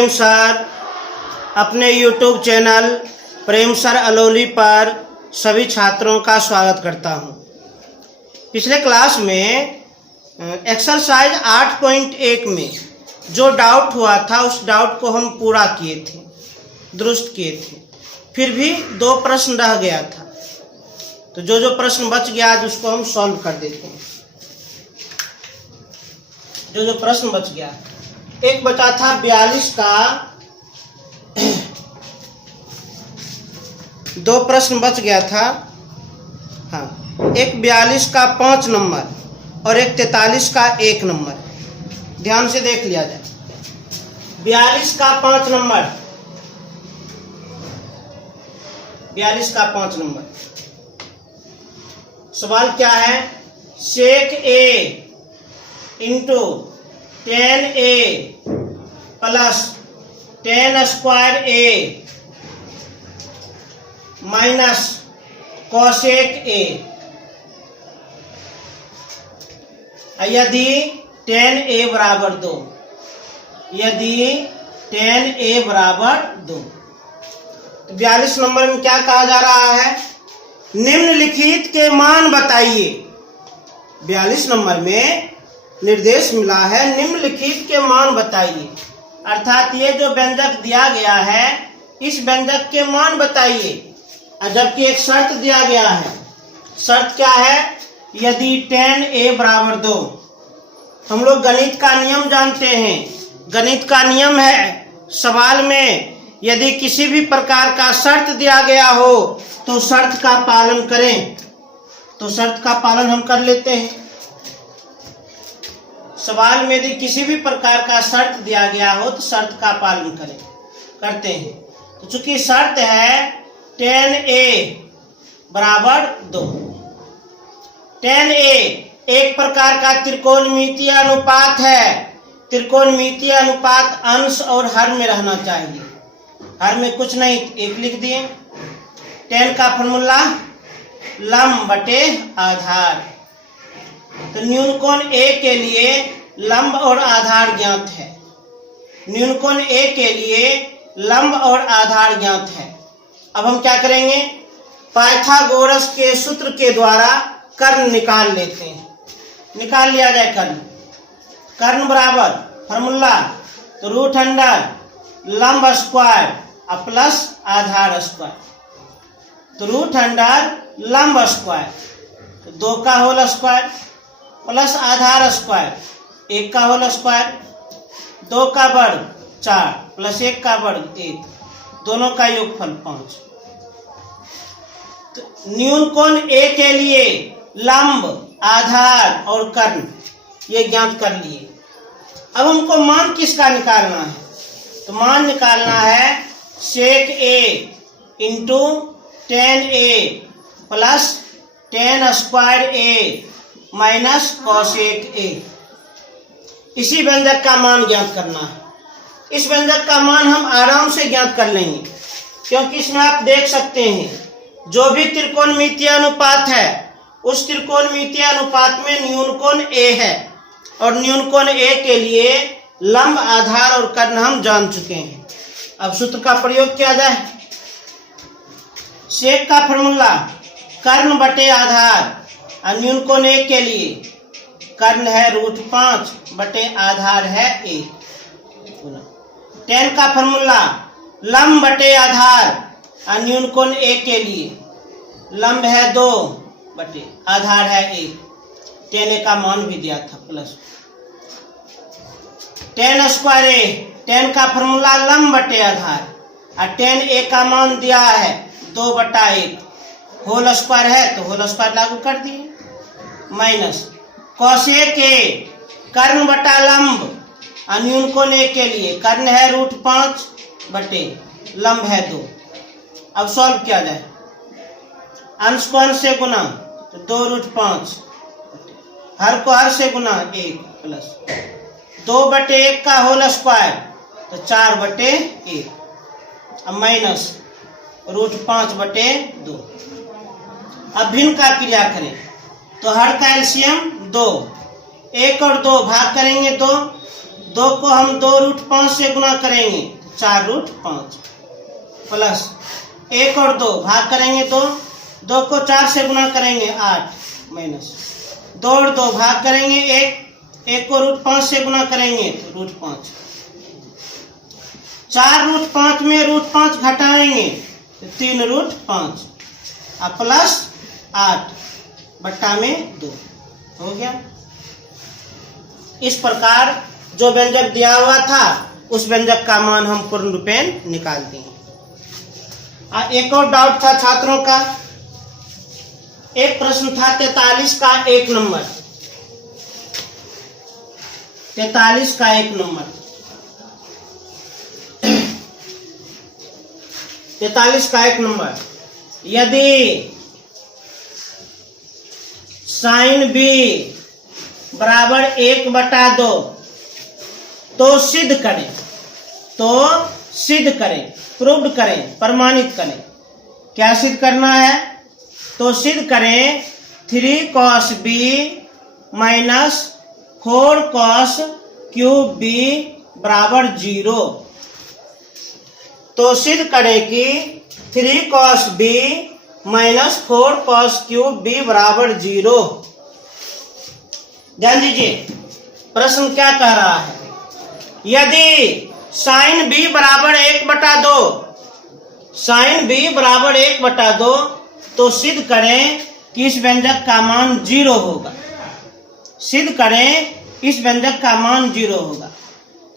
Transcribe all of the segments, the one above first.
प्रेम sir अपने YouTube channel प्रेम sir Alauli पर सभी छात्रों का स्वागत करता हूं। पिछले क्लास में एक्सरसाइज 8.1 में जो डाउट हुआ था उस डाउट को हम पूरा किए थे, दुरुस्त किए थे। फिर भी 2 प्रश्न रह गया था, तो जो प्रश्न बच गया आज उसको हम सॉल्व कर देते हैं। जो प्रश्न बच गया, एक बचा था 42 का, 2 प्रश्न बच गया था। हाँ, एक 42 का 5 नंबर और एक 43 का 1 नंबर। ध्यान से देख लिया जाए। 42 का 5 नंबर, 42 का 5 नंबर। सवाल क्या है? Sec A into 10a plus 10 square A minus cosec A यदि 10a बराबर 2, यदि 10a बराबर 2। 42 नंबर में क्या कहा जा रहा है? निम्नलिखित के मान बताइए। 42 नंबर में निर्देश मिला है निम्नलिखित के मान बताइए, अर्थात ये जो व्यंजक दिया गया है इस व्यंजक के मान बताइए। जबकि एक शर्त दिया गया है। शर्त क्या है? यदि 10a बराबर 2। हम लोग गणित का नियम जानते हैं। गणित का नियम है, सवाल में यदि किसी भी प्रकार का शर्त दिया गया हो तो शर्त का पालन करें। तो शर्त का पालन हम कर लेते हैं। सवाल में यदि किसी भी प्रकार का शर्त दिया गया हो तो शर्त का पालन करते हैं। तो चूंकि शर्त है 10a बराबर 2। 10a एक प्रकार का त्रिकोणमितीय अनुपात है। त्रिकोणमितीय अनुपात अंश और हर में रहना चाहिए। हर में कुछ नहीं, 1 लिख दिए। 10 का फॉर्मूला लंब बटे आधार। तो न्यूनकोण A के लिए लंब और आधार ज्ञात है। न्यूनकोण A के लिए लंब और आधार ज्ञात है। अब हम क्या करेंगे? पाइथागोरस के सूत्र के द्वारा कर्ण निकाल लेते हैं। निकाल लिया जाए कर्ण। कर्ण बराबर फॉर्मूला तो रूट अंडर लंब स्क्वायर प्लस आधार स्क्वायर। तो रूट अंडर लंब स्क्वायर तो 2 का होल स्क्वायर प्लस आधार स्क्वायर 1 का होल स्क्वायर, 2 का वर्ग 4 प्लस 1 का वर्ग 1, दोनों का योगफल 5। तो न्यूनकोण A के लिए लंब, आधार और कर्ण ये ज्ञात कर लिए। अब हमको मान किसका निकालना है? तो मान निकालना है सेक A into 10a plus 10 square a minus cosec a। इसी व्यंजक का मान ज्ञात करना है। इस व्यंजक का मान हम आराम से ज्ञात कर लेंगे, क्योंकि इसमें आप देख सकते हैं जो भी त्रिकोणमितीय अनुपात है उस त्रिकोणमितीय अनुपात में न्यूनकोण a है और न्यूनकोण a के लिए लंब, आधार और कर्ण हम जान चुके हैं। अब सूत्र का प्रयोग किया जाए। सेक का फॉर्मूला कर्ण बटे आधार और न्यूनकोण A के लिए कर्ण है √5 बटे आधार है 1। 10 का फॉर्मूला लंब बटे आधार और न्यूनकोण A के लिए लंब है 2 बटे आधार है 1। 10a का मान भी दिया था प्लस 10 स्क्वायर a। 10 का फॉर्मूला लंब बटे आधार और 10a का मान दिया है 2 बटा 1। होल स्क्वायर है तो होल स्क्वायर लागू कर दिए माइनस कोसेक A कर्ण बटा लंब और न्यूनकोण A के लिए कर्ण है √5 बटे लंब है 2। अब सॉल्व किया जाए। अंश को अंश से गुना तो 2√5, हर को हर से गुना 1 प्लस 2 बटे 1 का होल स्क्वायर तो 4 बटे 1 अब माइनस √5 बटे 2। अब भिन्न का क्रिया करें तो हर का एलसीएम 2, 1 और 2 भाग करेंगे 2, 2 को हम 2√5 से गुना करेंगे 4√5 प्लस 1 और 2 भाग करेंगे 2 को 4 से गुना करेंगे 8 माइनस 2 और 2 भाग करेंगे 1 को √5 से गुना करेंगे तो √5 4√5 में √5 घटाएंगे तो 3√5 और प्लस 8 बट्टा में 2 हो गया। इस प्रकार जो व्यंजक दिया हुआ था उस व्यंजक का मान हम पूर्ण रूपेण निकालते हैं। एक और डाउट था छात्रों का, एक प्रश्न था 43 का 1 नंबर, 43 का 1 नंबर, 43 का 1 नंबर, यदि साइन b बराबर 1/2 तो सिद्ध करें, प्रूव्ड करें, प्रमाणित करें। क्या सिद्ध करना है? तो सिद्ध करें 3 cos b minus 4 cos cube b बराबर 0। तो सिद्ध करें कि 3 cos b minus 4 cos cube b बराबर 0। ध्यान दीजिए प्रश्न क्या कह रहा है, यदि साइन b बराबर 1/2, साइन b बराबर 1/2 तो सिद्ध करें कि इस व्यंजक का मान 0 होगा, सिद्ध करें इस व्यंजक का मान 0 होगा।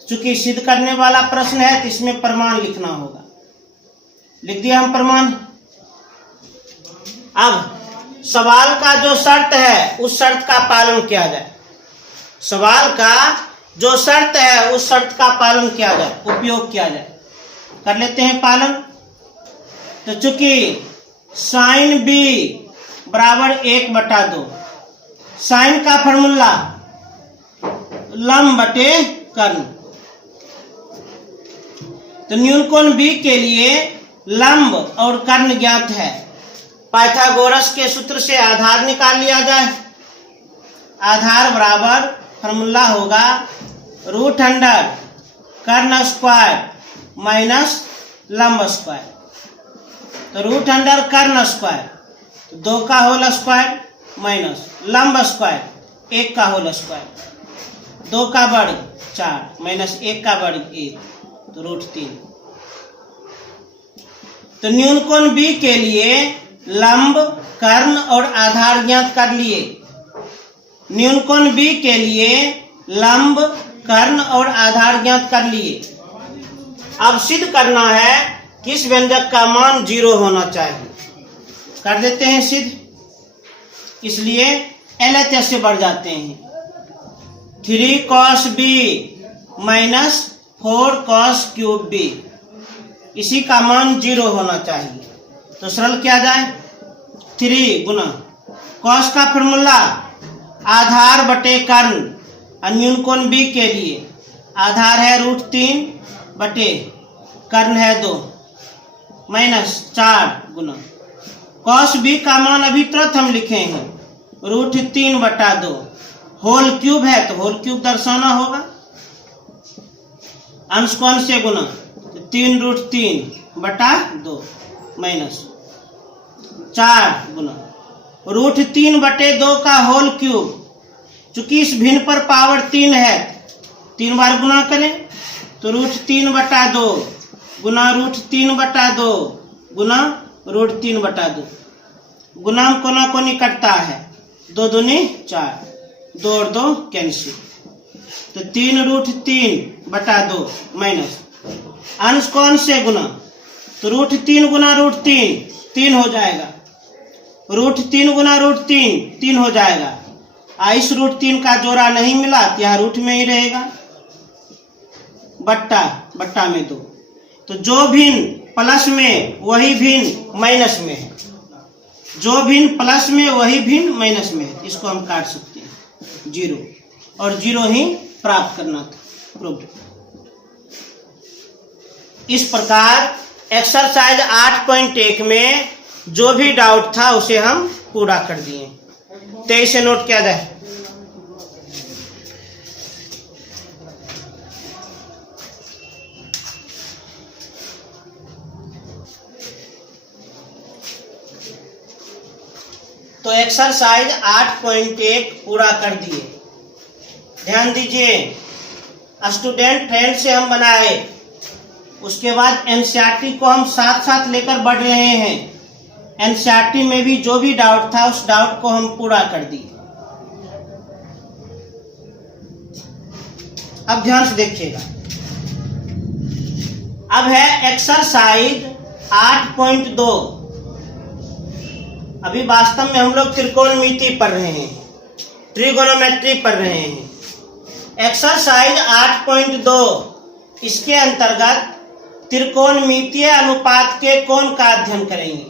चूंकि सिद्ध करने वाला प्रश्न है तो इसमें प्रमाण लिखना होगा, लिख दिया हम प्रमाण। अब सवाल का जो शर्त है उस शर्त का पालन किया जाए, सवाल का जो शर्त है उस शर्त का पालन किया जाए, उपयोग किया जाए। कर लेते हैं पालन। तो चूंकि साइन b बराबर 1/2, साइन का फॉर्मूला लंब बटे कर्ण, तो न्यूनकोण b के लिए लंब और कर्ण ज्ञात है। पाइथागोरस के सूत्र से आधार निकाल लिया जाए। आधार बराबर फॉर्मूला होगा √अंडर कर्ण स्क्वायर माइनस लंब स्क्वायर। तो √अंडर कर्ण स्क्वायर तो 2 का होल स्क्वायर माइनस लंब स्क्वायर 1 का होल स्क्वायर, 2 का वर्ग 4 माइनस 1 का वर्ग 1 तो √3। तो न्यूनकोण b के लिए लंब, कर्ण और आधार ज्ञात कर लिए। न्यूनकोण b के लिए लंब, कर्ण और आधार ज्ञात कर लिए। अब सिद्ध करना है कि इस व्यंजक का मान 0 होना चाहिए। कर देते हैं सिद्ध, इसलिए LHS से बढ़ जाते हैं। 3 cos b minus 4 cos cube b, इसी का मान 0 होना चाहिए। तो सरल किया जाए 3 गुना cos का फॉर्मूला आधार बटे कर्ण, न्यूनकोण b के लिए आधार है √3 बटे कर्ण है 2 माइनस 4 गुना cos b का मान अभी तुरंत हम लिखे हैं √3/2, होल क्यूब है तो होल क्यूब दर्शाना होगा, अंश को अंश से गुना 3√3/2 माइनस 4 गुना √3/2 का होल क्यूब। चूंकि इस भिन्न पर पावर 3 है 3 बार गुना करें तो √3/2 गुना √3/2 गुना √3/2, गुना कोना कोनी कटता है 2 दूनी 4, 2 और 2 कैंसिल, तो 3√3/2 माइनस अंश को अंश से गुना तो √3 गुना √3 3 हो जाएगा, √3 गुना √3 3 हो जाएगा। इस √3 का जोड़ा नहीं मिला तो यहाँ रूट में ही रहेगा, बट्टा में 2। तो जो भिन्न प्लस में वही भिन्न माइनस में है, जो भिन्न प्लस में वही भिन्न माइनस में है, इसको हम काट सकते हैं 0 और 0 ही प्राप्त करना था, प्रूव्ड। इस प्रकार एक्सरसाइज 8.1 में जो भी डाउट था उसे हम पूरा कर दिए। 23 से नोट किया जाए। तो एक्सरसाइज 8.1 पूरा कर दिए। ध्यान दीजिए, स्टूडेंट फ्रेंड से हम बनाए, उसके बाद एनसीईआरटी को हम साथ साथ लेकर बढ़ रहे हैं। एनसीईआरटी में भी जो भी डाउट था उस डाउट को हम पूरा कर दिए। अब ध्यान से देखिएगा, अब है एक्सरसाइज 8.2। अभी वास्तव में हम लोग त्रिकोणमिति पढ़ रहे हैं, ट्रिगोनोमेट्री पढ़ रहे हैं। एक्सरसाइज 8.2 इसके अंतर्गत त्रिकोणमितीय अनुपात के कोण का अध्ययन करेंगे।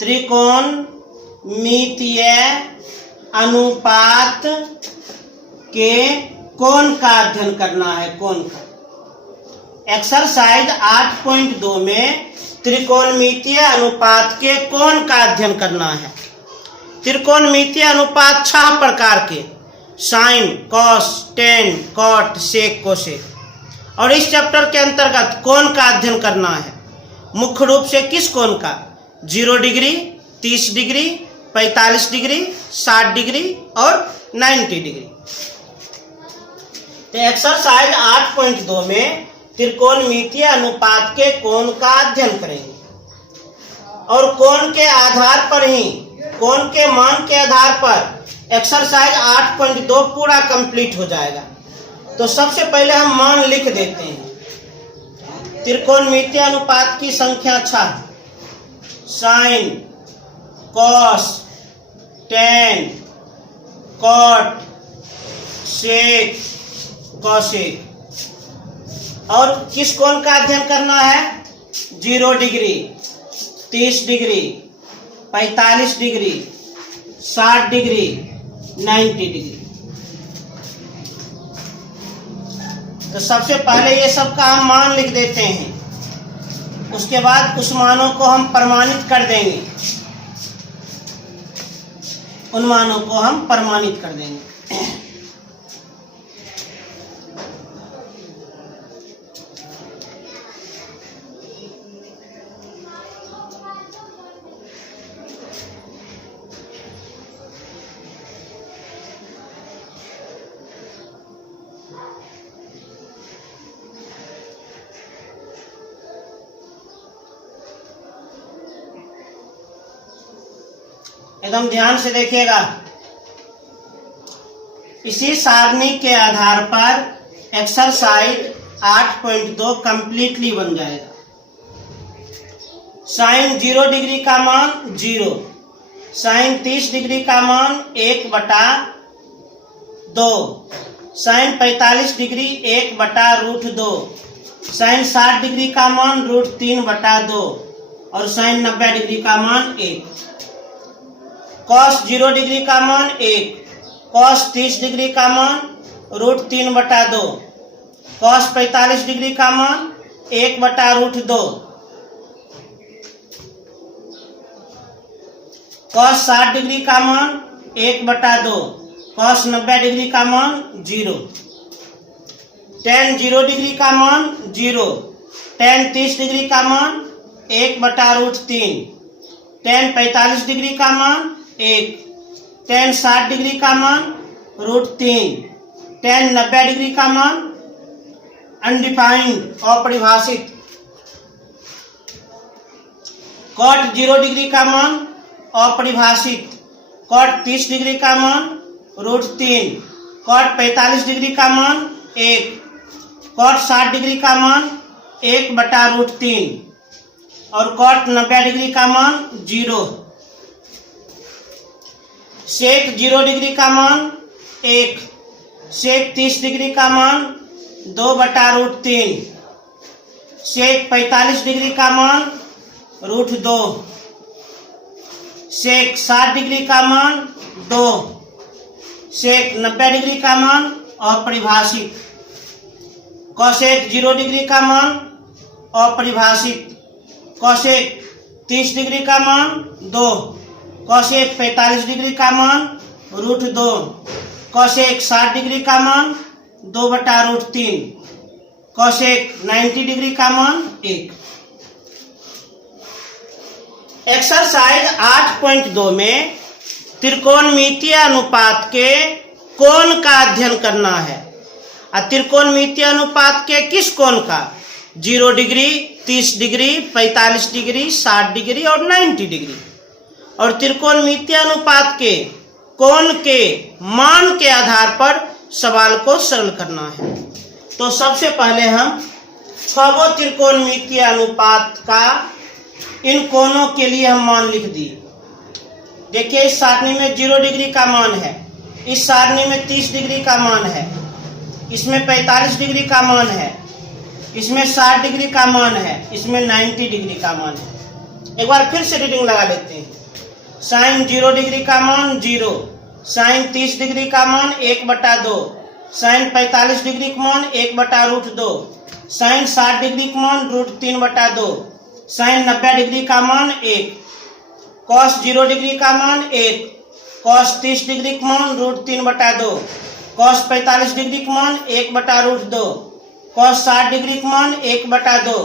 त्रिकोणमितीय अनुपात के कोण का अध्ययन करना है। कोण का एक्सरसाइज 8.2 में त्रिकोणमितीय अनुपात के कोण का अध्ययन करना है। त्रिकोणमितीय अनुपात 6 प्रकार के, साइन, कॉस, टेन, कॉट, सेक, कोसेक। और इस चैप्टर के अंतर्गत कोण का अध्ययन करना है। मुख्य रूप से किस कोण का? 0 डिग्री, 30 डिग्री, 45 डिग्री, 60 डिग्री और 90 डिग्री। तो एक्सरसाइज 8.2 में त्रिकोणमितीय अनुपात के कोण का अध्ययन करेंगे और कोण के आधार पर ही, कोण के मान के आधार पर एक्सरसाइज 8.2 पूरा कंप्लीट हो जाएगा। तो सबसे पहले हम मान लिख देते हैं। त्रिकोणमितीय अनुपात की संख्या 6, साइन, कॉस, टेन, कॉट, सेक, कोसेक। और किस कोण का अध्ययन करना है? 0 degree, 30 degree, 45 degree, 60 degree, 90 degree. तो सबसे पहले ये सब का हम मान लिख देते हैं, उसके बाद उस मानों को हम प्रमाणित कर देंगे। उन मानों को हम प्रमाणित कर देंगे। एकदम ध्यान से देखिएगा। इसी सारणी के आधार पर एक्सरसाइज 8.2 कंप्लीटली बन जाएगा। साइन 0 डिग्री का मान 0, साइन 30 डिग्री का मान 1/2, साइन 45 डिग्री 1/√2, साइन 60 डिग्री का मान √3/2 और साइन 90 डिग्री का मान 1। कॉस 0 डिग्री का मान 1, कॉस 30 डिग्री का मान √3/2, कॉस 45 डिग्री का मान 1/√2, कॉस 60 डिग्री का मान 1/2, कॉस 90 डिग्री का मान 0, टेन 0 डिग्री का मान 0, टेन 30 डिग्री का मान 1/√3, टेन 45 डिग्री का मान 1, टेन 60 डिग्री का मान √3, टेन 90 डिग्री का मान अनडिफाइंड, अपरिभाषित, कॉट 0 डिग्री का मान अपरिभाषित, कॉट 30 डिग्री का मान √3, कॉट 45 डिग्री का मान 1, कॉट 60 डिग्री का मान 1/√3 और कॉट 90 डिग्री का मान 0। सेक 0 डिग्री का मान 1, सेक 30 डिग्री का मान 2/√3, सेक 45 डिग्री का मान √2, सेक 60 डिग्री का मान 2, सेक 90 डिग्री का मान अपरिभाषित, कोसेक 0 डिग्री का मान अपरिभाषित, कोसेक 30 डिग्री का मान 2, कोसेक 45 डिग्री का मान √2, कोसेक 60 डिग्री का मान 2/√3, कोसेक 90 डिग्री का मान 1। एक्सरसाइज 8.2 में त्रिकोणमितीय अनुपात के कोण का अध्ययन करना है। त्रिकोणमितीय अनुपात के किस कोण का? 0 डिग्री, 30 डिग्री, 45 डिग्री, 60 डिग्री और 90 डिग्री। और त्रिकोणमितीय अनुपात के कोण के मान के आधार पर सवाल को सरल करना है। तो सबसे पहले हम 6 त्रिकोणमितीय अनुपात का इन कोणों के लिए हम मान लिख दिए। देखिए, इस सारणी में 0 डिग्री का मान है, इस सारणी में 30 डिग्री का मान है, इसमें 45 डिग्री का मान है, इसमें 60 डिग्री का मान है, इसमें 90 डिग्री का मान है। एक बार फिर से रीडिंग लगा लेते हैं। साइन 0 डिग्री का मान 0, साइन 30 डिग्री का मान 1/2, साइन 45 डिग्री का मान 1/√2, साइन 60 डिग्री का मान √3/2, साइन 90 डिग्री का मान 1, कॉस 0 डिग्री का मान 1, कॉस 30 डिग्री का मान √3/2, कॉस 45 डिग्री का मान 1/√2, कॉस 60 डिग्री का मान 1/2,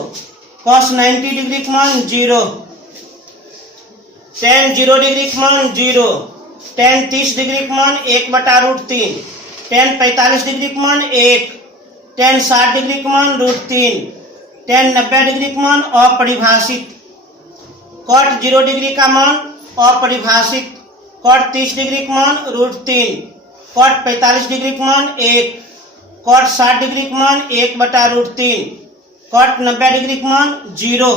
कॉस 90 डिग्री का मान 0, टेन 0 डिग्री का मान 0, टेन 30 डिग्री का मान 1/√3, टेन 45 डिग्री का मान 1, टेन 60 डिग्री का मान √3, टेन 90 डिग्री का मान अपरिभाषित, कॉट 0 डिग्री का मान अपरिभाषित, कॉट 30 डिग्री का मान √3, कॉट 45 डिग्री का मान 1, कॉट 60 डिग्री का मान 1/√3, कॉट 90 डिग्री का मान 0,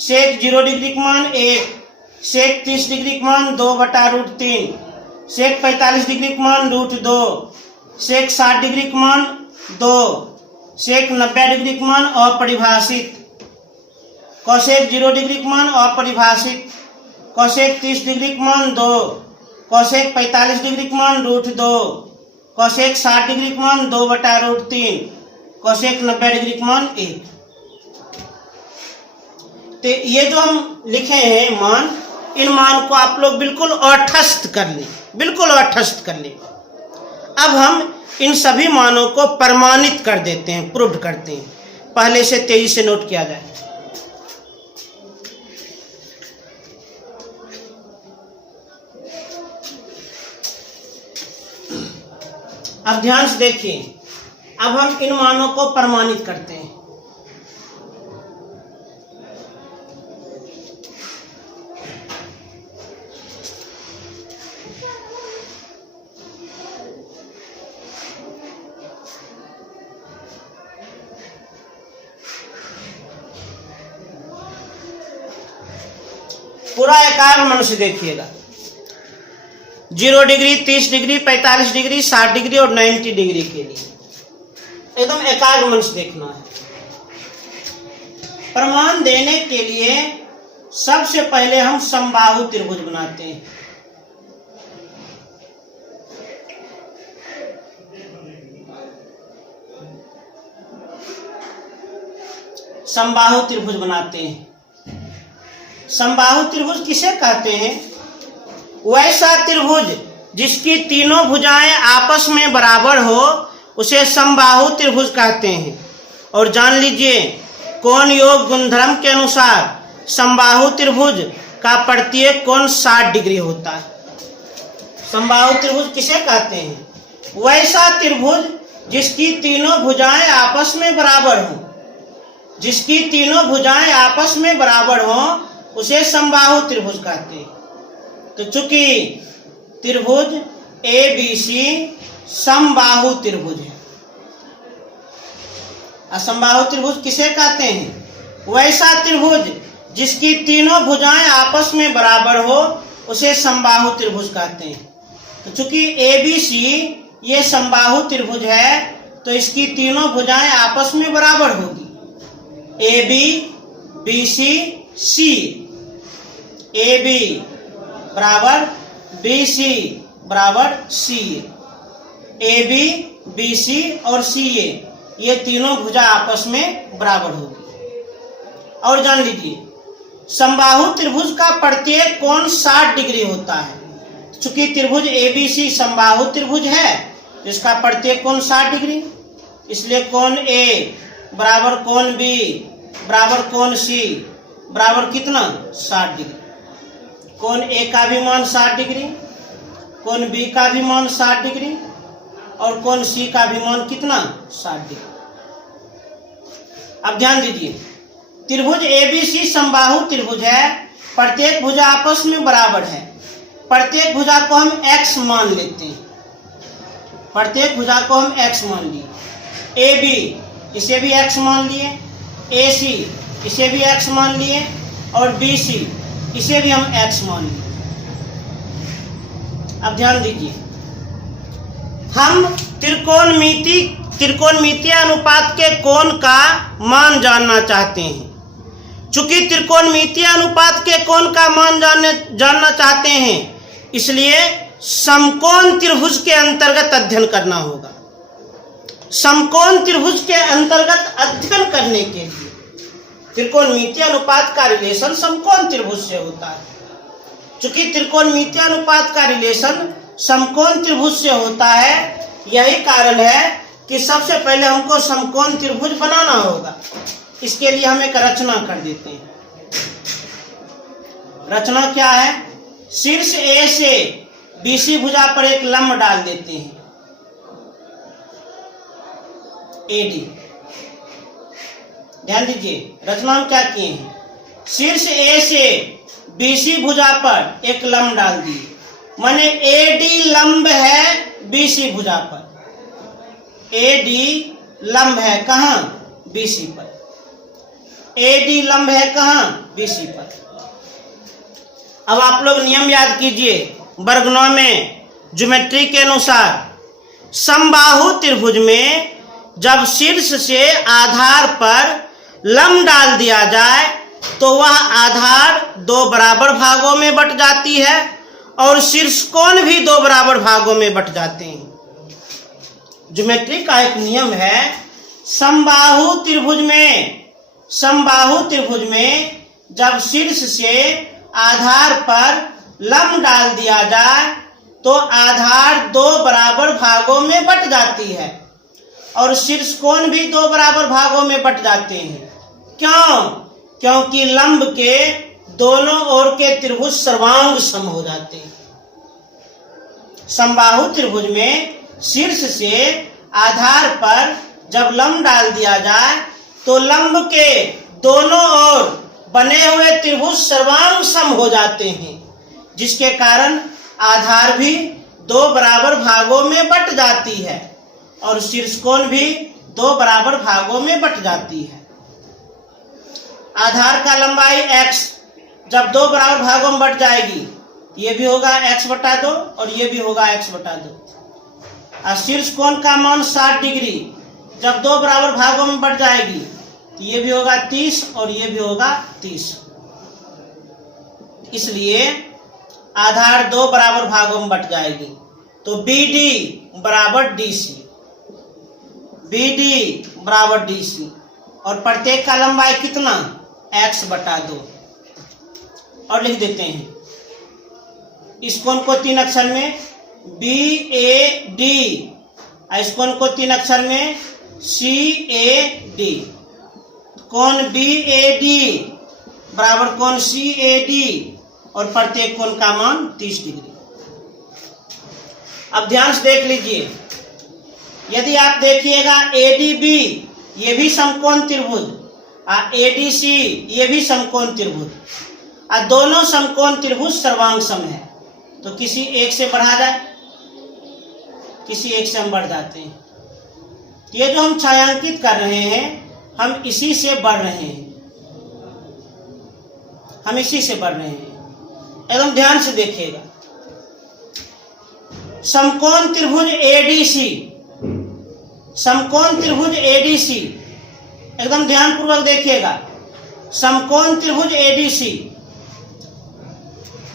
सेक 0 डिग्री का मान 1, सेक 30 डिग्री का मान 2/√3, सेक 45 डिग्री का मान √2, सेक 60 डिग्री का मान 2, सेक 90 डिग्री का मान अपरिभाषित, कोसेक 0 डिग्री का मान अपरिभाषित, कोसेक 30 डिग्री का मान 2, कोसेक 45 डिग्री का मान √2, कोसेक 60 डिग्री का मान 2/√3, कोसेक 90 डिग्री का मान 1। तो ये जो हम लिखे हैं मान, इन मान को आप लोग बिल्कुल तटस्थ कर लें, बिल्कुल तटस्थ कर लें। अब हम इन सभी मानों को प्रमाणित कर देते हैं, प्रूव करते हैं। पहले से तेजी से नोट किया जाए। अब ध्यान से देखिए, अब हम इन मानों को प्रमाणित करते हैं। पूरा एकाग्र मन से देखिएगा। 0 डिग्री, 30 डिग्री, 45 डिग्री, 60 डिग्री और 90 डिग्री के लिए एकदम एकाग्र मन से देखना है। प्रमाण देने के लिए सबसे पहले हम समबाहु त्रिभुज बनाते हैं। समबाहु त्रिभुज बनाते हैं। समबाहु त्रिभुज किसे कहते हैं? वैसा त्रिभुज जिसकी तीनों भुजाएं आपस में बराबर हो उसे समबाहु त्रिभुज कहते हैं। और जान लीजिए, कोण योग गुणधर्म के अनुसार समबाहु त्रिभुज का प्रत्येक कोण 60 डिग्री होता है। समबाहु त्रिभुज किसे कहते हैं? वैसा त्रिभुज जिसकी तीनों भुजाएं आपस में बराबर हो, जिसकी तीनों भुजाएं आपस में बराबर हो उसे समबाहु त्रिभुज कहते हैं। तो चूंकि त्रिभुज ABC समबाहु त्रिभुज है। असमबाहु त्रिभुज किसे कहते हैं? वैसा त्रिभुज जिसकी तीनों भुजाएं आपस में बराबर हो उसे समबाहु त्रिभुज कहते हैं। तो चूंकि ABC ये समबाहु त्रिभुज है तो इसकी तीनों भुजाएं आपस में बराबर होगी। AB BC C, AB बराबर BC बराबर CA, AB BC और CA ये तीनों भुजा आपस में बराबर होगी। और जान लीजिए, समबाहु त्रिभुज का प्रत्येक कोण 60 डिग्री होता है। चूंकि त्रिभुज ABC समबाहु त्रिभुज है तो इसका प्रत्येक कोण 60 डिग्री, इसलिए कोण A बराबर कोण B बराबर कोण C बराबर कितना 60 डिग्री। कोण ए का भी मान 60 डिग्री, कोण बी का भी मान 60 डिग्री और कोण सी का भी मान कितना 60 डिग्री। अब ध्यान दीजिए, त्रिभुज एबीसी समबाहु त्रिभुज है, प्रत्येक भुजा आपस में बराबर है। प्रत्येक भुजा को हम x मान लेते हैं, प्रत्येक भुजा को हम x मान लिए। ए बी इसे भी x मान लिए, ए सी इसे भी x मान लिए और बी सी इसे भी हम x मान लिए। अब ध्यान दीजिए, हम त्रिकोणमितीय अनुपात के कोण का मान जानना चाहते हैं। चूंकि त्रिकोणमितीय अनुपात के कोण का मान जानना चाहते हैं, इसलिए समकोण त्रिभुज के अंतर्गत अध्ययन करना होगा। समकोण त्रिभुज के अंतर्गत अध्ययन करने के लिए त्रिकोणमितीय अनुपात का रिलेशन समकोण त्रिभुज से होता है। चूंकि त्रिकोणमितीय अनुपात का रिलेशन समकोण त्रिभुज से होता है, यही कारण है कि सबसे पहले हमको समकोण त्रिभुज बनाना होगा। इसके लिए हम एक रचना कर देते हैं। रचना क्या है? शीर्ष ए से बीसी भुजा पर एक लंब डाल देते हैं, एडी। ध्यान दीजिए, रचना हम क्या किए हैं? शीर्ष ए से बीसी भुजा पर एक लंब डाल दिए, माने एडी लंब है बीसी भुजा पर। एडी लंब है कहां? बीसी पर। एडी लंब है कहां? बीसी पर। अब आप लोग नियम याद कीजिए, वर्ग 9 में ज्योमेट्री के अनुसार समबाहु त्रिभुज में जब शीर्ष से आधार पर लंब डाल दिया जाए तो वह आधार 2 बराबर भागों में बट जाती है और शीर्ष कोण भी 2 बराबर भागों में बट जाते हैं। ज्योमेट्री का एक नियम है, समबाहु त्रिभुज में जब शीर्ष से आधार पर लंब डाल दिया जाए तो आधार 2 बराबर भागों में बट जाती है और शीर्ष कोण भी 2 बराबर भागों में बट जाते हैं। क्यों? क्योंकि लंब के दोनों ओर के त्रिभुज सर्वांग सम हो जाते हैं। समबाहु त्रिभुज में शीर्ष से आधार पर जब लंब डाल दिया जाए तो लंब के दोनों ओर बने हुए त्रिभुज सर्वांग सम हो जाते हैं, जिसके कारण आधार भी 2 बराबर भागों में बट जाती है और शीर्ष कोण भी 2 बराबर भागों में बट जाती है। आधार का लंबाई x जब 2 बराबर भागों में बट जाएगी, ये भी होगा x/2 और ये भी होगा x/2। और शीर्ष कोण का मान 60 डिग्री जब 2 बराबर भागों में बट जाएगी, तो ये भी होगा 30 और ये भी होगा 30। इसलिए आधार 2 बराबर भागों में बट जाएगी, तो BD बराबर DC, BD बराबर DC और प्रत्येक का लंबाई कितना? x/2। और लिख देते हैं इस कोण को 3 अक्षर में BAD, इस कोण को 3 अक्षर में CAD। कोण BAD बराबर कोण CAD और प्रत्येक कोण का मान 30 डिग्री। अब ध्यान से देख लीजिए, यदि आप देखिएगा ADB ये भी समकोण त्रिभुज, ADC ये भी समकोण त्रिभुज, दोनों समकोण त्रिभुज सर्वांग सम है, तो किसी एक से बढ़ा जाए, किसी एक से हम बढ़ जाते हैं। ये जो हम छायांकित कर रहे हैं, हम इसी से बढ़ रहे हैं, हम इसी से बढ़ रहे हैं। एकदम ध्यान से देखिएगा, समकोण त्रिभुज ADC, समकोण त्रिभुज ADC, एकदम ध्यानपूर्वक देखिएगा, समकोण त्रिभुज ADC।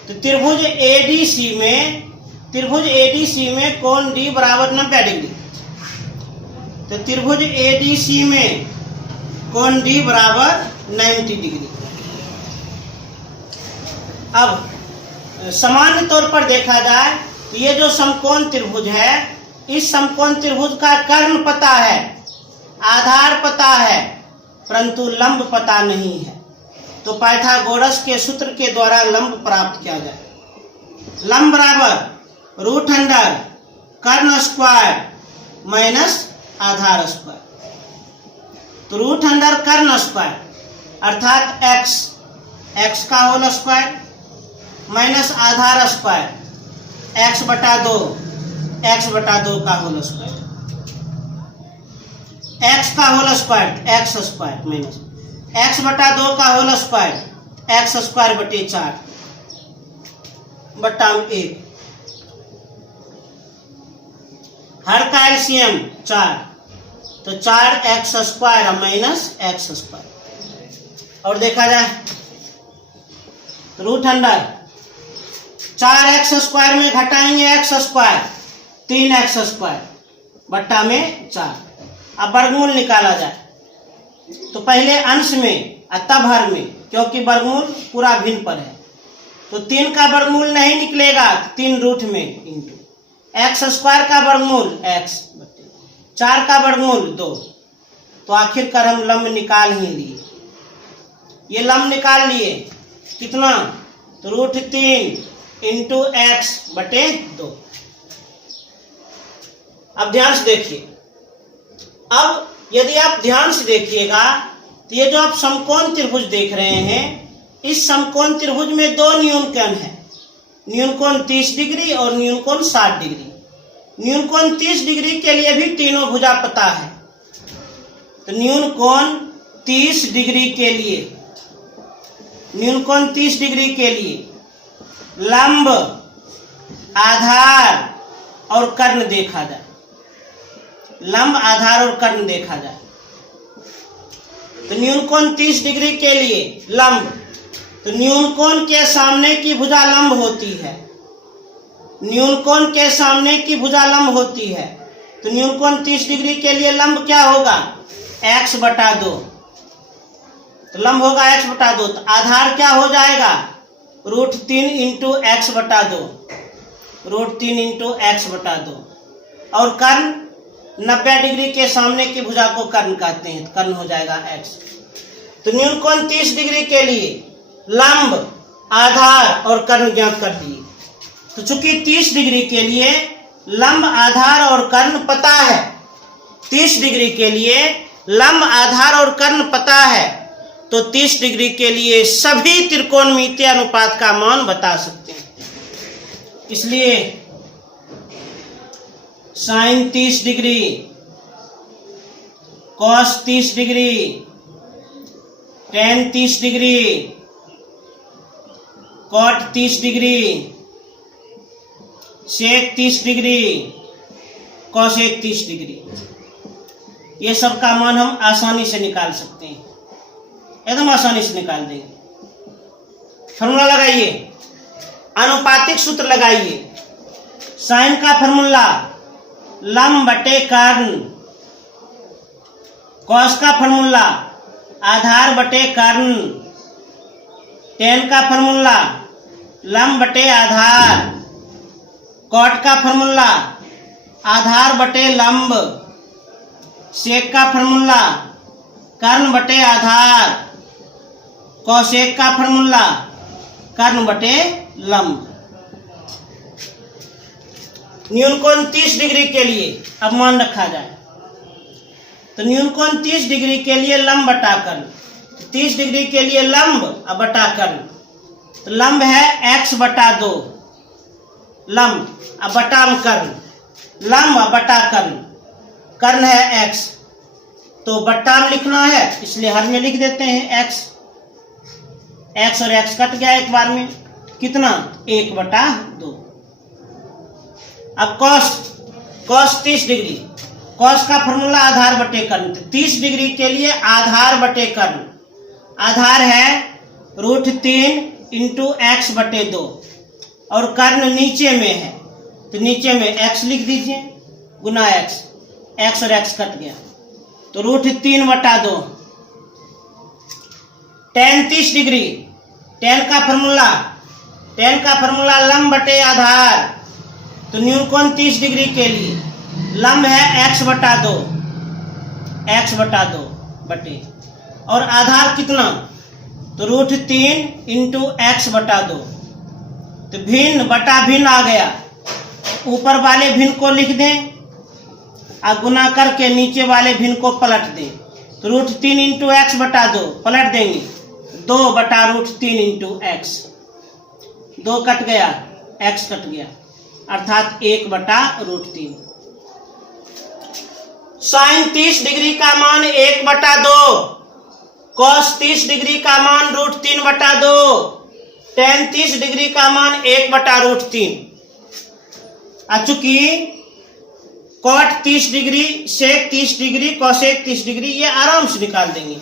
तो त्रिभुज ADC में कोण D बराबर 90 डिग्री, तो त्रिभुज ADC में कोण D बराबर 90 डिग्री। अब सामान्य तौर पर देखा जाए तो ये जो समकोण त्रिभुज है, इस समकोण त्रिभुज का कर्ण पता है, आधार पता है, परंतु लंब पता नहीं है। तो पाइथागोरस के सूत्र के द्वारा लंब प्राप्त किया जाए। लंब बराबर रूट अंडर कर्ण स्क्वायर माइनस आधार स्क्वायर। तो रूट अंडर कर्ण स्क्वायर अर्थात x का होल स्क्वायर माइनस आधार स्क्वायर x बटा 2 का होल स्क्वायर। x का whole square x square minus x बटा 2 का होल स्क्वायर x स्क्वायर बटे 4 बटा 1। हर का एलसीएम 4, तो 4x square minus x square. और देखा जाए रूट अंडर 4x स्क्वायर में घटाएंगे x स्क्वायर 3x स्क्वायर बट्टा में 4। अब वर्गमूल निकाला जाए तो पहले अंश में तब हर में, क्योंकि वर्गमूल पूरा भिन्न पर है तो 3 का वर्गमूल नहीं निकलेगा, 3 रूट में इंटू x स्क्वायर का वर्गमूल x, 4 का वर्गमूल 2। तो आखिरकार हम लंब निकाल ही लिए। ये लंब निकाल लिए कितना, तो रूट 3 इंटू x बटे 2। अब ध्यान से देखिए, अब यदि आप ध्यान से देखिएगा तो ये जो आप समकोण त्रिभुज देख रहे हैं, इस समकोण त्रिभुज में 2 न्यूनकोण है, न्यूनकोण 30 डिग्री और न्यूनकोण 60 डिग्री। न्यूनकोण 30 डिग्री के लिए भी तीनों भुजा पता है। तो न्यूनकोण 30 डिग्री के लिए, न्यूनकोण 30 डिग्री के लिए लंब, आधार और कर्ण देखा जाए। लंब, आधार और कर्ण देखा जाए तो न्यूनकोण 30 डिग्री के लिए लंब, तो न्यूनकोण के सामने की भुजा लंब होती है, न्यूनकोण के सामने की भुजा लंब होती है। तो न्यूनकोण 30 डिग्री के लिए लंब क्या होगा, x बटा 2। तो लंब होगा x बटा 2। तो आधार क्या हो जाएगा, रूट 3 इंटू एक्स बटा 2, रूट 3 इंटू एक्स बटा 2। और कर्ण 90 डिग्री के सामने की भुजा को कर्ण कहते हैं, तो कर्ण हो जाएगा x। तो न्यूनकोण 30 डिग्री के लिए लंब, आधार और कर्ण ज्ञात कर दिए। तो चूंकि 30 डिग्री के लिए लंब, आधार और कर्ण पता है, 30 डिग्री के लिए लंब, आधार और कर्ण पता है, तो 30 डिग्री के लिए सभी त्रिकोणमितीय अनुपात का मान बता सकते हैं। इसलिए sine 30 degree, cos 30 degree, tan 30 degree, cot 30 degree, sec 30 degree, cosec 30 degree, ये सब का मान हम आसानी से निकाल सकते हैं, एकदम आसानी से निकाल देंगे। फॉर्मूला लगाइए, अनुपातिक सूत्र लगाइए। साइन का फॉर्मूला लंब बटे कर्ण, कॉस का फॉर्मूला आधार बटे कर्ण, टेन का फॉर्मूला लंब बटे आधार, कॉट का फॉर्मूला आधार बटे लंब, सेक का फॉर्मूला कर्ण बटे आधार, कॉसेक का फॉर्मूला कर्ण बटे लंब। न्यूनकोण 30 डिग्री के लिए अब मान रखा जाए तो न्यूनकोण 30 डिग्री के लिए लंब बटा कर्ण, 30 डिग्री के लिए लंब अब बटा कर्ण। तो लंब है x बटा 2, लंब अब बटा कर्ण, लंब अब बटा कर्ण, कर्ण है x, तो बट्टा में लिखना है इसलिए हर में लिख देते हैं x। x और x कट गया एक बार में, कितना 1 बटा 2। अब cos 30 डिग्री, cos का फॉर्मूला आधार बटे कर्ण, 30 डिग्री के लिए आधार बटे कर्ण, आधार है रूट 3 इंटू एक्स बटे 2 और कर्ण नीचे में है तो नीचे में x लिख दीजिए गुना x, x और x कट गया तो रूट 3 बटा 2। टेन 30 डिग्री, टेन का फॉर्मूला लंब बटे आधार, तो न्यूनकोण 30 डिग्री के लिए लंब है x बटा 2 बटे और आधार कितना तो √3 इंटू एक्स बटा 2। तो भिन्न बटा भिन्न आ गया, ऊपर वाले भिन्न को लिख दें और गुना करके नीचे वाले भिन्न को पलट दें। तो √3 इंटू एक्स बटा 2 पलट देंगे, 2 बटा √3 इंटू एक्स, 2 कट गया, एक्स कट गया, अर्थात 1 बटा √3। साइन 30 डिग्री का मान 1 बटा 2, कॉस 30 डिग्री का मान √3 बटा 2, टेन 30 डिग्री का मान 1 बटा √3। चूंकि cot 30 degree, sec 30 degree, cosec 30 degree, ये आराम से निकाल देंगे।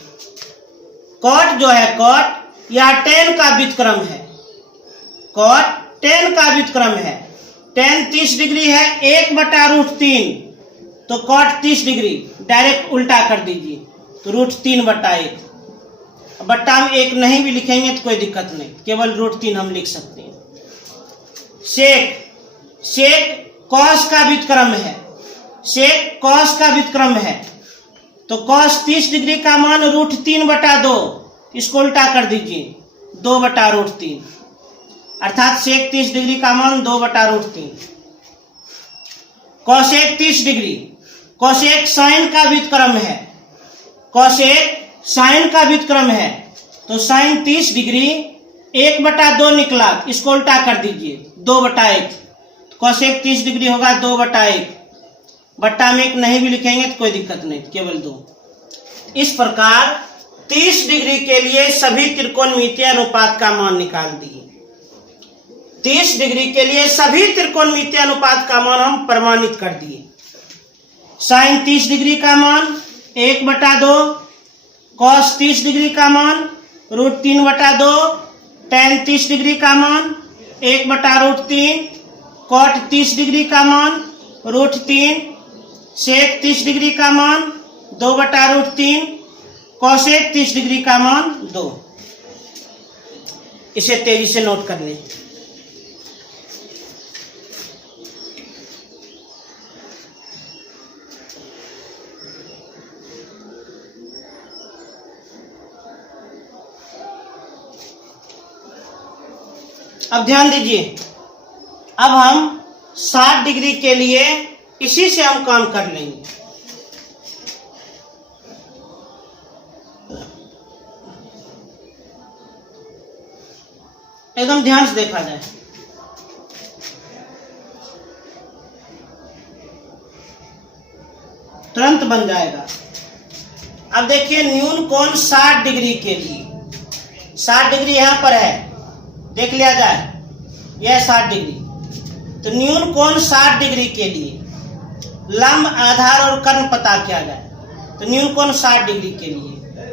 कॉट जो है, कॉट या टेन का व्युत्क्रम है, कॉट टेन का व्युत्क्रम है। टेन 30 डिग्री है, 1 बटा √3, तो कॉट 30 डिग्री डायरेक्ट उल्टा कर दीजिए, तो √3 बटा 1। बट्टा में 1 नहीं भी लिखेंगे तो कोई दिक्कत नहीं, केवल √3 हम लिख सकते हैं। सेक, सेक कॉस का व्युत्क्रम है, सेक कॉस का व्युत्क्रम है, तो कॉस 30 डिग्री का मान √3 बटा 2, इसको उल्टा कर दीजिए, 2 बटा √3, अर्थात सेक 30 डिग्री का मान 2 बटा √3। कॉसेक 30 डिग्री, कॉसेक साइन का व्युत्क्रम है, कॉसेक साइन का व्युत्क्रम है, तो साइन 30 डिग्री 1 बटा 2 निकला, इसको उल्टा कर दीजिए, 2 बटा 1, कॉसेक 30 डिग्री होगा 2 बटा 1, बट्टा में 1 नहीं भी लिखेंगे तो कोई दिक्कत नहीं, केवल 2। इस प्रकार 30 डिग्री के लिए सभी त्रिकोणमितीय अनुपात का मान निकाल दिए। 30 डिग्री के लिए सभी त्रिकोणमितीय अनुपात का मान हम प्रमाणित कर दिए। साइन 30 डिग्री का मान 1 बटा 2, कॉस 30 डिग्री का मान √3 बटा 2, टेन 30 डिग्री का मान 1 बटा √3, कॉट 30 डिग्री का मान √3, सेक 30 डिग्री का मान 2 बटा √3, कॉसेक 30 डिग्री का मान 2। इसे तेजी से नोट कर लें। अब ध्यान दीजिए, अब हम 60 डिग्री के लिए इसी से हम काम कर लेंगे। एकदम ध्यान से देखा जाए, तुरंत बन जाएगा। अब देखिए, न्यून कोण 60 डिग्री के लिए, 60 डिग्री यहां पर है, देख लिया जाए, यह 60 डिग्री। तो न्यून कोण 60 डिग्री के लिए लंब, आधार और कर्ण पता किया जाए। तो न्यून कोण 60 डिग्री के लिए,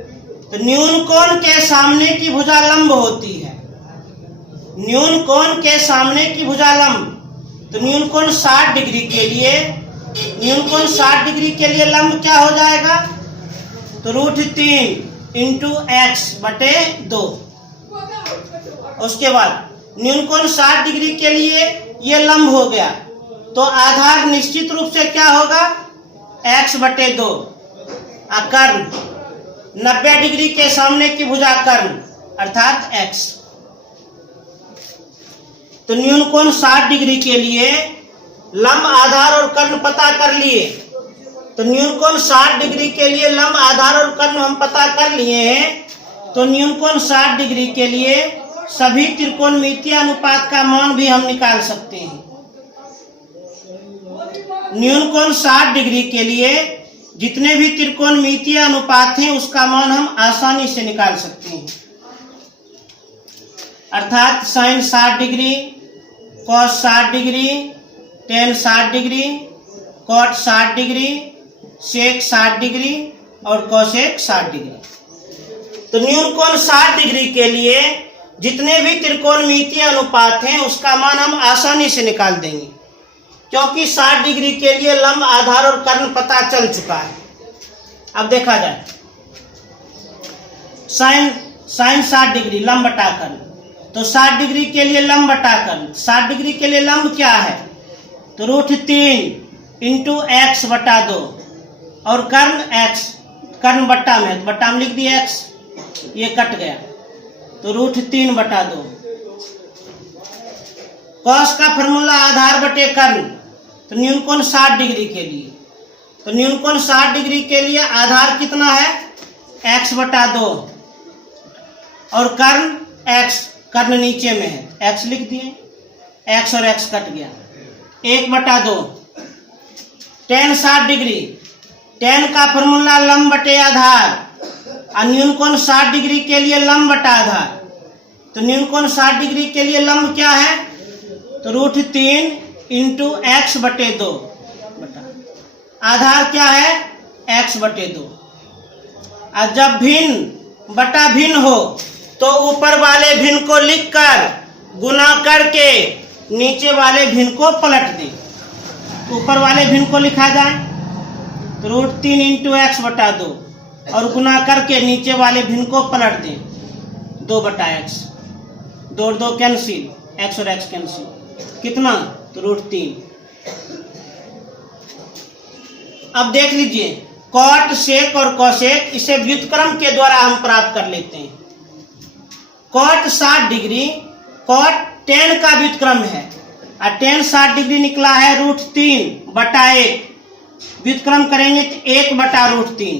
तो न्यून कोण के सामने की भुजा लंब होती है, न्यून कोण के सामने की भुजा लंब। तो न्यून कोण 60 डिग्री के लिए, न्यून कोण 60 डिग्री के लिए लंब क्या हो जाएगा, तो √3 इंटू एक्स बटे 2। उसके बाद न्यून कोण 60 डिग्री के लिए ये लंब हो गया, तो आधार निश्चित रूप से क्या होगा, x बटे 2। कर्ण 90 डिग्री के सामने की भुजा कर्ण, अर्थात x। तो न्यून कोण 60 डिग्री के लिए लंब, आधार और कर्ण पता कर लिए। तो न्यून कोण 60 डिग्री के लिए लंब, आधार और कर्ण हम पता कर लिए हैं। तो न्यून कोण 60 डिग्री के लिए सभी त्रिकोणमितीय अनुपात का मान भी हम निकाल सकते हैं। न्यून कोण 60 डिग्री के लिए जितने भी त्रिकोणमितीय अनुपात हैं उसका मान हम आसानी से निकाल सकते हैं, अर्थात sine 60 degree, cos 60 degree, tan 60 degree, cot 60 degree, sec 60 degree और कॉसेक 60 डिग्री। तो न्यून कोण 60 डिग्री के लिए जितने भी त्रिकोणमितीय अनुपात हैं उसका मान हम आसानी से निकाल देंगे, क्योंकि 60 डिग्री के लिए लंब, आधार और कर्ण पता चल चुका है। अब देखा जाए, साइन 60 डिग्री लंब बटा कर्ण, तो 60 डिग्री के लिए लंब बटा कर्ण, 60 डिग्री के लिए लंब क्या है, तो √3 इंटू एक्स बटा 2, और कर्ण x, कर्ण बट्टा में, बट्टा में लिख दिए x, ये कट गया, तो √3/2। कॉस का फॉर्मूला आधार बटे कर्ण, तो न्यून कोण 60 डिग्री के लिए, तो न्यून कोण 60 डिग्री के लिए आधार कितना है x/2 और कर्ण x, कर्ण नीचे में है x लिख दिए, x और x कट गया, 1/2। tan 60 डिग्री, tan का फॉर्मूला लंब बटे आधार, और न्यून कोण 60 डिग्री के लिए लंब बटा आधार, तो न्यून कोण 60 डिग्री के लिए लंब क्या है, तो √3 × x/2 बटा आधार क्या है x/2। और जब भिन्न बटा भिन्न हो तो ऊपर वाले भिन्न को लिखकर गुना करके नीचे वाले भिन्न को पलट दें। ऊपर वाले भिन्न को लिखा जाए तो √3 × x/2 और गुना करके नीचे वाले भिन्न को पलट दें, 2/x, 2 कैंसिल, x और x कैंसिल, कितना, तो √3। अब देख लीजिए कॉट, सेक और कोसेक, इसे व्युत्क्रम के द्वारा हम प्राप्त कर लेते हैं। कॉट 60 डिग्री, कॉट tan का व्युत्क्रम है और tan 60 डिग्री निकला है √3/1, व्युत्क्रम करेंगे तो 1/√3,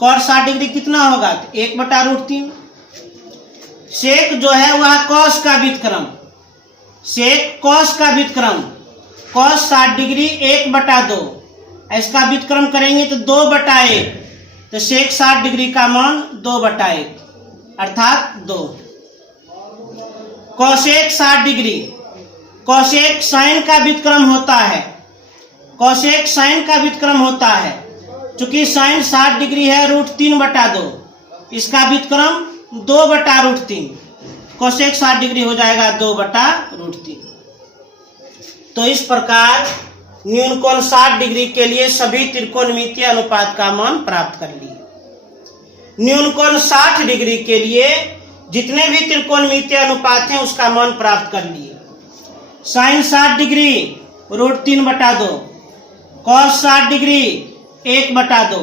कॉट 60 डिग्री कितना होगा, तो 1/√3। सेक जो है वह कॉस का व्युत्क्रम, सेक कॉस का व्युत्क्रम, कॉस 60 डिग्री 1/2, इसका व्युत्क्रम करेंगे तो 2/1, तो सेक 60 डिग्री का मान 2/1 अर्थात 2। कोसेक 60 डिग्री, कोसेक साइन का व्युत्क्रम होता है, कोसेक साइन का व्युत्क्रम होता है, चूंकि साइन 60 डिग्री है √3/2, इसका व्युत्क्रम 2/√3, कोसेक 60 डिग्री हो जाएगा 2/√3। तो इस प्रकार न्यून कोण 60 डिग्री के लिए सभी त्रिकोणमितीय अनुपात का मान प्राप्त कर लिए। न्यून कोण 60 डिग्री के लिए जितने भी त्रिकोणमितीय अनुपात हैं उसका मान प्राप्त कर लिए। Sine 60 degree √3/2, cos 60 degree 1/2,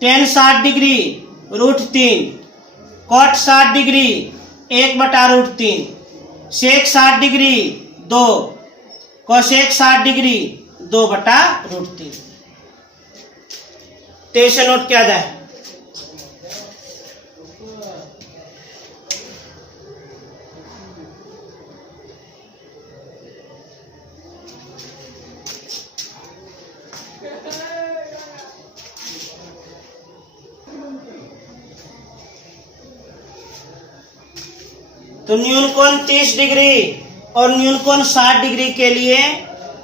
tan 60 degree √3, cot 60 degree 1/√3, sec 60 degree 2, cosec 60 degree 2/√3। तो इसे नोट किया जाए। तो न्यून कोण 30 डिग्री और न्यून कोण 60 डिग्री के लिए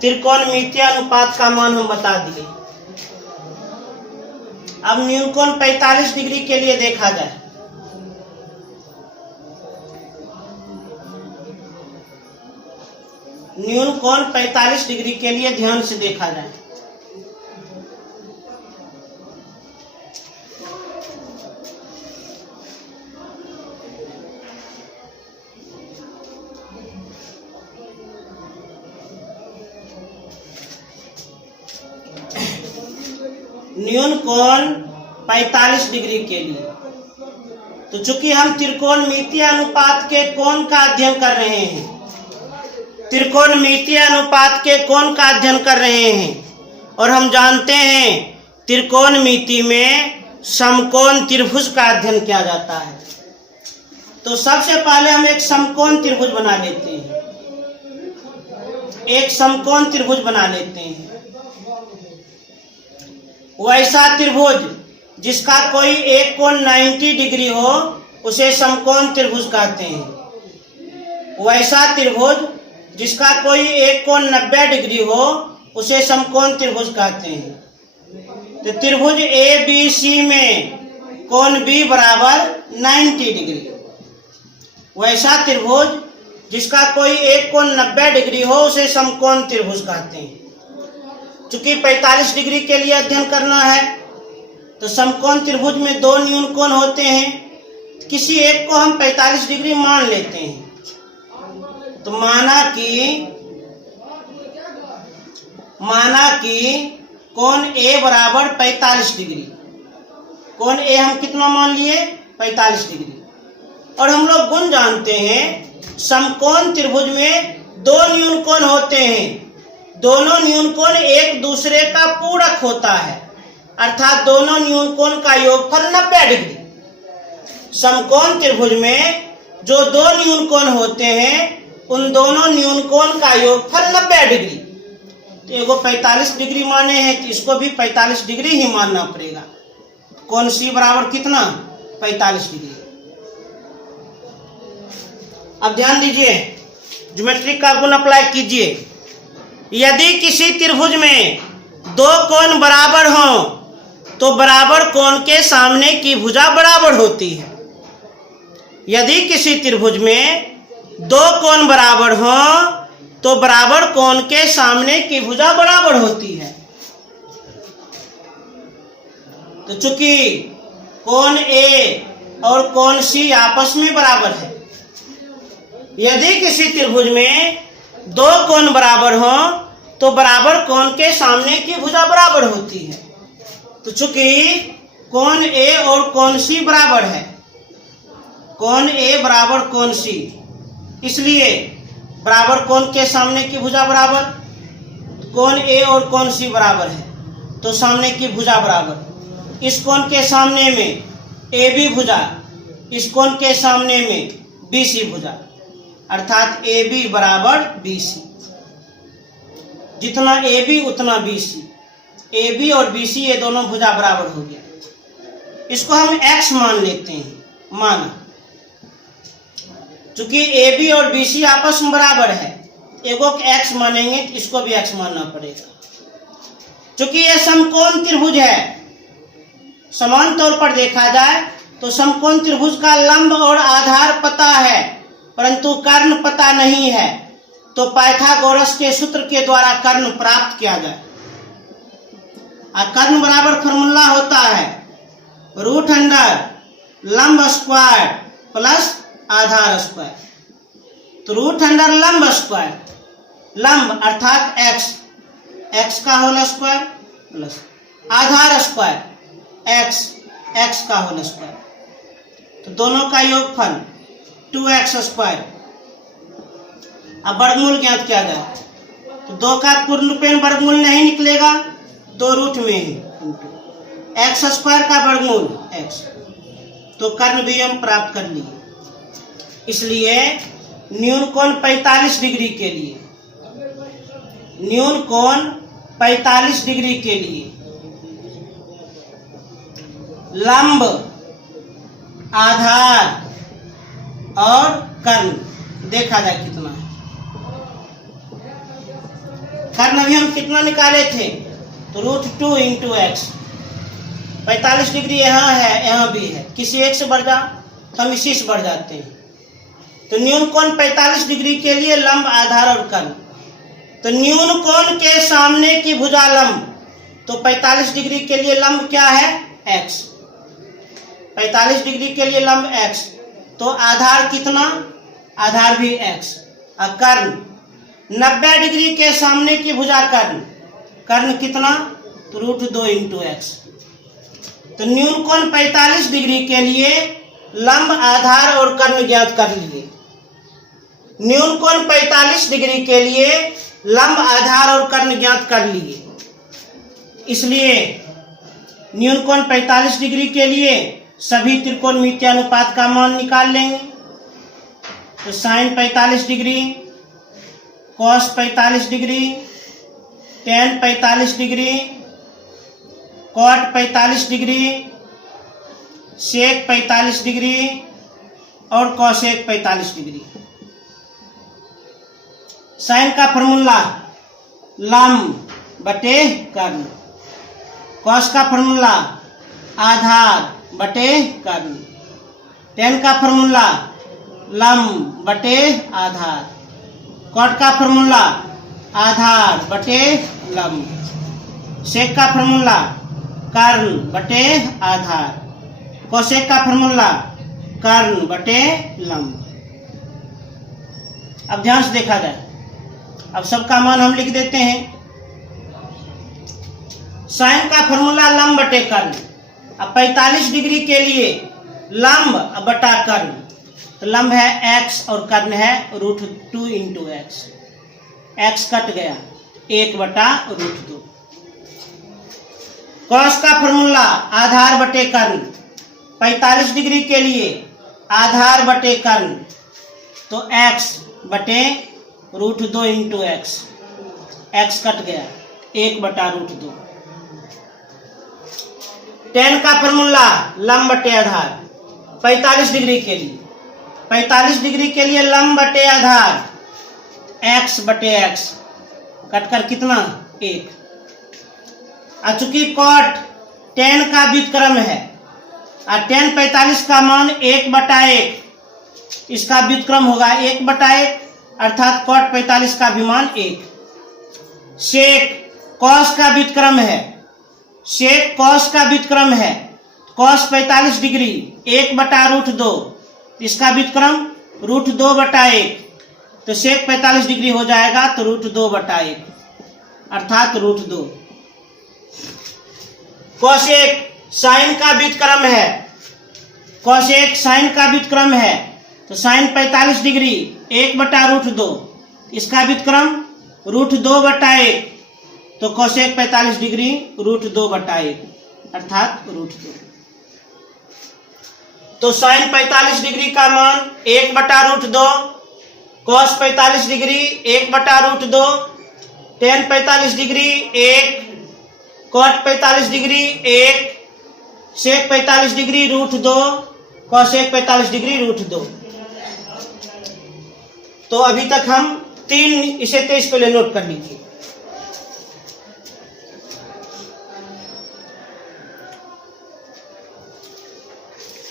त्रिकोणमितीय अनुपात का मान हम बता दिए। अब न्यून कोण 45 डिग्री के लिए देखा जाए। न्यून कोण 45 डिग्री के लिए ध्यान से देखा जाए। न्यून कोण 45 डिग्री के लिए, तो चूंकि हम त्रिकोणमितीय अनुपात के कोण का अध्ययन कर रहे हैं, त्रिकोणमितीय अनुपात के कोण का अध्ययन कर रहे हैं और हम जानते हैं त्रिकोणमिति में समकोण त्रिभुज का अध्ययन किया जाता है। तो सबसे पहले हम एक समकोण त्रिभुज बना लेते हैं, एक समकोण त्रिभुज बना लेते हैं। वैसा त्रिभुज जिसका कोई एक कोण 90 डिग्री हो उसे समकोण त्रिभुज कहते हैं। वैसा त्रिभुज जिसका कोई एक कोण 90 डिग्री हो उसे समकोण त्रिभुज कहते हैं। तो त्रिभुज ABC में कोण B बराबर 90 डिग्री, वैसा त्रिभुज जिसका कोई एक कोण 90 डिग्री हो उसे समकोण त्रिभुज कहते हैं। चूंकि 45 डिग्री के लिए अध्ययन करना है तो समकोण त्रिभुज में दो न्यून कोण होते हैं, किसी एक को हम 45 डिग्री मान लेते हैं। तो माना कि कोण A बराबर 45 डिग्री, कोण A हम कितना मान लिए 45 डिग्री। और हम लोग गुण जानते हैं। समकोण त्रिभुज में दो न्यून कोण होते हैं। दोनों न्यून कोण एक दूसरे का पूरक होता है, अर्थात दोनों न्यून कोण का योगफल 90 डिग्री। समकोण त्रिभुज में जो दो न्यून कोण होते हैं उन दोनों न्यून कोण का योगफल 90 डिग्री। तो एगो 45 डिग्री माने हैं तो इसको भी 45 डिग्री ही मानना पड़ेगा। कोण सी बराबर कितना? 45 डिग्री। अब ध्यान दीजिए, ज्योमेट्री का गुण अप्लाई कीजिए। यदि किसी त्रिभुज में दो कोण बराबर हों तो बराबर कोण के सामने की भुजा बराबर होती है। यदि किसी त्रिभुज में दो कोण बराबर हों तो बराबर कोण के सामने की भुजा बराबर होती है। तो चूंकि कोण ए और कोण सी आपस में बराबर है, यदि किसी त्रिभुज में दो कोण बराबर हों तो बराबर कोण के सामने की भुजा बराबर होती है। तो चूंकि कोण ए और कोण सी बराबर है, कोण ए बराबर कोण सी, इसलिए बराबर कोण के सामने की भुजा बराबर, कोण ए और कोण सी बराबर है तो सामने की भुजा बराबर। इस कोण के सामने में ए बी भुजा, इस कोण के सामने में बी सी भुजा, अर्थात ए बी बराबर बी सी। जितना ए बी उतना बी सी, ए बी और बी सी ये दोनों भुजा बराबर हो गया। इसको हम x मान लेते हैं, माना। चूंकि ए बी और बी सी आपस में बराबर है, एगो x मानेंगे तो इसको भी x मानना पड़ेगा। चूंकि ये समकोण त्रिभुज है, समान तौर पर देखा जाए तो समकोण त्रिभुज का लंब और आधार पता है परंतु कर्ण पता नहीं है, तो पाइथागोरस के सूत्र के द्वारा कर्ण प्राप्त किया जाए। कर्ण बराबर फॉर्मूला होता है रूट अंडर लंब स्क्वायर प्लस आधार स्क्वायर। तो रूट अंडर लंब स्क्वायर, लंब अर्थात x का होल स्क्वायर प्लस आधार स्क्वायर x का होल स्क्वायर, तो दोनों का योगफल 2x स्क्वायर। अब वर्गमूल ज्ञात किया जाए तो 2 का पूर्णपेन वर्गमूल नहीं निकलेगा, 2 रूट में ही x स्क्वायर का वर्गमूल x, तो कर्ण भी हम प्राप्त कर लिए। इसलिए न्यून कोण 45 डिग्री के लिए, न्यून कोण 45 डिग्री के लिए लंब, आधार और कर्ण देखा जाए कितना है। कर्ण अभी हम कितना निकाले थे? तो रूट 2 इंटू एक्स। 45 डिग्री यहाँ है, यहाँ भी है, किसी एक से बढ़ जा तो हम इसी से बढ़ जाते हैं। तो न्यून कोण 45 डिग्री के लिए लंब, आधार और कर्ण। तो न्यून कोण के सामने की भुजा लंब, तो 45 डिग्री के लिए लंब क्या है? x। 45 डिग्री के लिए लंब x, तो आधार कितना? आधार भी x। और कर्ण 90 डिग्री के सामने की भुजा कर्ण, कर्ण कितना? तो रूट 2 इंटू एक्स। तो न्यून कोण 45 डिग्री के लिए लंब, आधार और कर्ण ज्ञात कर लिए। न्यून कोण 45 डिग्री के लिए लंब, आधार और कर्ण ज्ञात कर लिए। इसलिए न्यून कोण 45 डिग्री के लिए सभी त्रिकोणमितीय अनुपात का मान निकाल लेंगे। तो sine 45 degree, cos 45 degree, tan 45 degree, cot 45 degree, sec 45 degree और कॉसेक 45 डिग्री। साइन का फॉर्मूला लंब बटे कर्ण, कॉस का फॉर्मूला आधार बटे कर्ण, टेन का फॉर्मूला लंब बटे आधार, कॉट का फॉर्मूला आधार बटे लंब, सेक का फॉर्मूला कर्ण बटे आधार, कोसेक का फॉर्मूला कर्ण बटे लंब। अब ध्यान से देखा जाए, अब सबका मान हम लिख देते हैं। साइन का फॉर्मूला लंब बटे कर्ण। अब 45 डिग्री के लिए लंब बटा कर्ण, तो लंब है x और कर्ण है √2 इंटू एक्स। एक्स कट गया, 1/√2। कॉस का फॉर्मूला आधार बटे कर्ण। 45 डिग्री के लिए आधार बटे कर्ण, तो x बटे √2 इंटू एक्स। एक्स कट गया, 1/√2। tan का फॉर्मूला लंब बटे आधार। 45 डिग्री के लिए 45 डिग्री के लिए लंब बटे आधार, x बटे x कटकर कितना 1। चूंकि कॉट tan का व्युत्क्रम है और tan 45 का मान 1/1, इसका व्युत्क्रम होगा 1/1, अर्थात कॉट 45 का भी मान 1। सेक कॉस का व्युत्क्रम है, सेक कॉस का व्युत्क्रम है, कॉस 45 डिग्री 1/√2, इसका व्युत्क्रम √2/1, तो सेक 45 डिग्री हो जाएगा तो √2/1, अर्थात √2। कोसेक साइन का व्युत्क्रम है, कोसेक साइन का व्युत्क्रम है, तो साइन 45 डिग्री 1/√2, इसका व्युत्क्रम √2/1, तो कोसेक 45 डिग्री √2/1, अर्थात √2। तो साइन 45 डिग्री का मान 1/√2, cos 45 degree 1/√2, tan 45 degree 1, cot 45 degree 1, sec 45 degree √2, cosec 45 degree √2। तो अभी तक हम 3 इसे 23 पहले नोट कर लीजिए।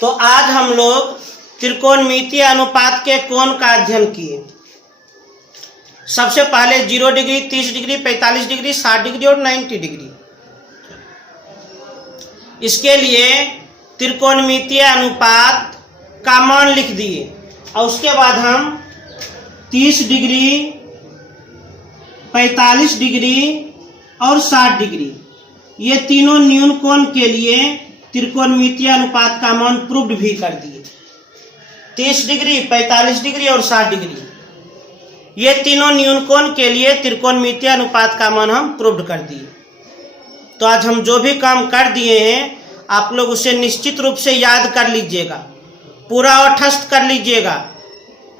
तो आज हम लोग त्रिकोणमितीय अनुपात के कोण का अध्ययन किए। सबसे पहले 0 डिग्री, 30 डिग्री, 45 डिग्री, 60 डिग्री और 90 डिग्री। इसके लिए त्रिकोणमितीय अनुपात का मान लिख दिए और उसके बाद हम 30 डिग्री, 45 डिग्री और 60 डिग्री, ये तीनों न्यून कोण के लिए त्रिकोणमितीय अनुपात का मान प्रूव्ड भी कर दिए। 30 डिग्री, 45 डिग्री और 60 डिग्री, ये तीनों न्यून कोण के लिए त्रिकोणमितीय अनुपात का मान हम प्रूव्ड कर दिए। तो आज हम जो भी काम कर दिए हैं आप लोग उसे निश्चित रूप से याद कर लीजिएगा, पूरा ओठस्थ कर लीजिएगा।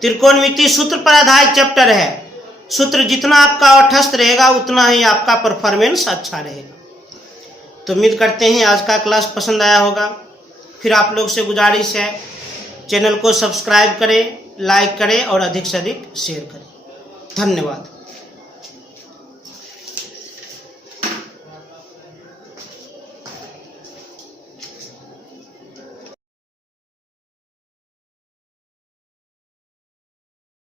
त्रिकोणमिति सूत्र पर आधारित चैप्टर है, सूत्र जितना आपका ओठस्थ रहेगा उतना ही आपका परफॉर्मेंस अच्छा रहेगा। तो उम्मीद करते हैं आज का क्लास पसंद आया होगा। फिर आप लोग से गुजारिश है चैनल को सब्सक्राइब करें, लाइक करें और अधिक से अधिक शेयर करें। धन्यवाद।